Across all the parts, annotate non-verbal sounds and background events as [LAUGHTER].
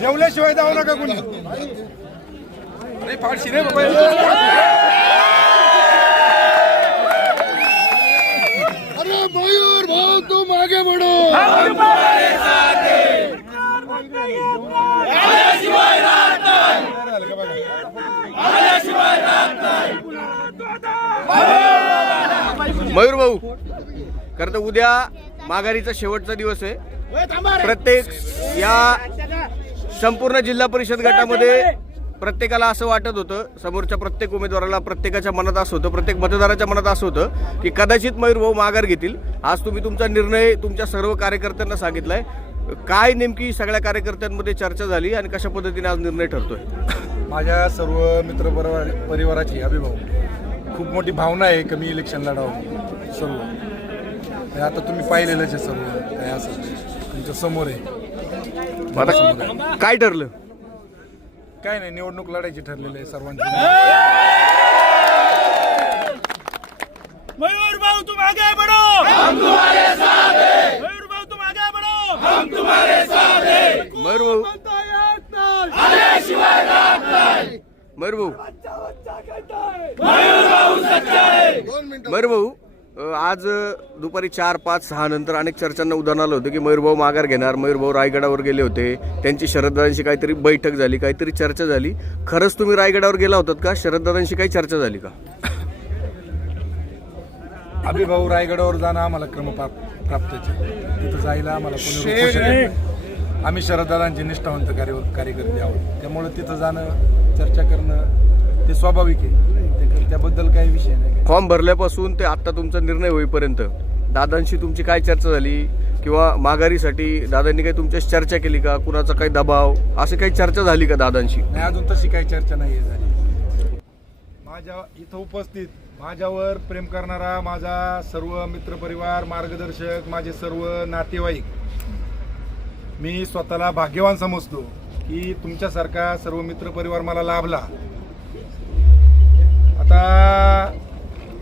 जेवल्याशिवाय जाऊ नका कुणी. नाही फारशी रे बाबा. अरे मयूर भाऊ तुम आगे बढ़ो मयूर भाऊ खरं तर उद्या माघारीचा शेवटचा दिवस आहे. प्रत्येक या संपूर्ण जिल्हा परिषद गटामध्ये प्रत्येकाला असं वाटत होतं समोरच्या प्रत्येक उमेदवाराला प्रत्येकाच्या मनात असं होतं प्रत्येक मतदाराच्या मनात असं होतं की कदाचित मयूर भाऊ माघार घेतील. आज तुम्ही तुमचा निर्णय तुमच्या सर्व कार्यकर्त्यांना सांगितलाय. काय नेमकी सगळ्या कार्यकर्त्यांमध्ये चर्चा झाली आणि कशा पद्धतीने आज निर्णय ठरतोय? माझ्या सर्व मित्र परिवार परिवाराची अभिभाव खूप मोठी भावना आहे की मी इलेक्शन लढावं सर्व. आता तुम्ही पाहिलेलंच आहे सर्व. काय असं तुमच्यासमोर आहे. आता काय ठरलं? काय नाही निवडणूक लढायची ठरलेली आहे सर्वांची. मयूर भाऊ तुम आगे बढ़ो हम तुम्हारे साथ हैं। मयूर भाऊ तुम आगे बढ़ो हम मयूर भाऊ. मयूर भाऊ. मयूर भाऊ. आज दुपारी चार पाच सहा नंतर अनेक चर्चांना उदाहरण आलं होतं की मयूरभाऊ माघार घेणार मयूरभाऊ रायगडावर गेले होते त्यांची शरददादांशी काहीतरी बैठक झाली काहीतरी चर्चा झाली. खरंच तुम्ही रायगडावर गेला होतात का? शरददादांशी काही चर्चा झाली का? [LAUGHS] अभिभाऊ रायगडावर जाणं आम्हाला क्रम प्राप्त तिथं जायला आम्हाला कोणी. आम्ही शरददादांचे निष्ठावंत कार्य कार्यकर्ते आहोत. त्यामुळे तिथं जाणं चर्चा करणं ते स्वाभाविक आहे. ते- त्याबद्दल काही विषय नाही. फॉर्म भरल्यापासून ते आत्ता तुमचा निर्णय होईपर्यंत दादांशी तुमची काय चर्चा झाली? किंवा माघारीसाठी दादांनी काही तुमच्याशी चर्चा केली का? कुणाचा काही दबाव? अशी काही चर्चा झाली का दादांशी? नाही अजून तशी काही चर्चा नाही झाली. माझ्या इथं उपस्थित माझ्यावर प्रेम करणारा माझा सर्व मित्रपरिवार मार्गदर्शक माझे सर्व नातेवाईक मी स्वतःला भाग्यवान समजतो की तुमच्यासारखा सर्व मित्रपरिवार मला लाभला. आता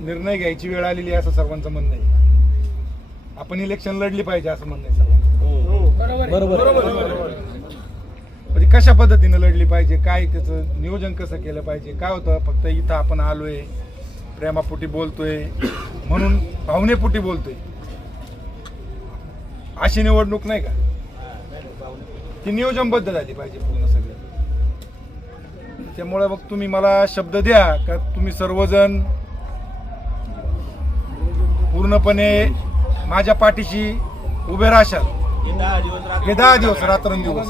निर्णय घ्यायची वेळ आलेली आहे असं सर्वांचं म्हणणं आहे. आपण इलेक्शन लढली पाहिजे असं म्हणणं आहे सर्वांचं. म्हणजे कशा पद्धतीनं लढली पाहिजे काय त्याचं नियोजन कसं केलं पाहिजे काय होतं? फक्त इथं आपण आलोय प्रेमापोटी बोलतोय म्हणून भावनेपोटी बोलतोय. अशी निवडणूक नाही का? ती नियोजनबद्ध झाली पाहिजे पूर्ण सगळं. त्यामुळे मग तुम्ही मला शब्द द्या का तुम्ही सर्वजण पूर्णपणे माझ्या पाठीशी उभे राहशाल. हे दहा दिवस रात्रंदिवस.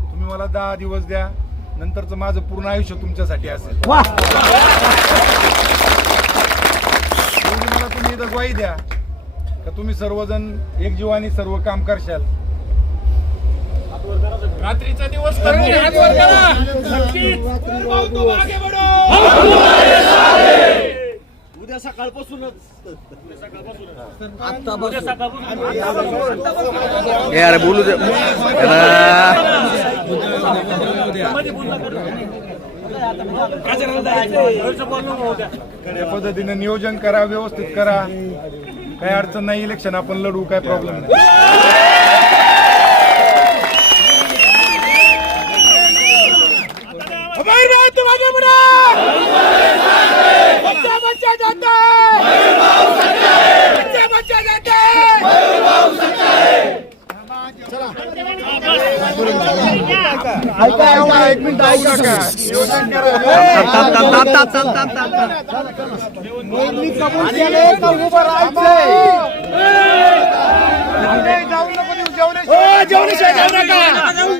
तुम्ही मला दहा दिवस द्या. नंतरचं माझं पूर्ण आयुष्य तुमच्यासाठी असेल. मला तुम्ही ग्वाही द्या. का तुम्ही सर्वजण एक जीवानी सर्व काम करशाल? आगे बढ़ो उद्या सकाळपासूनच. बोलू दे. त्या पद्धतीने नियोजन करा व्यवस्थित करा. काही अडचण नाही इलेक्शन आपण लढू काय प्रॉब्लेम नाही. आगे बढ़ो बच्चा बच्चा जाता है बच्चा बच्चा जाता है ऐका ऐका एक मिनिट ऐका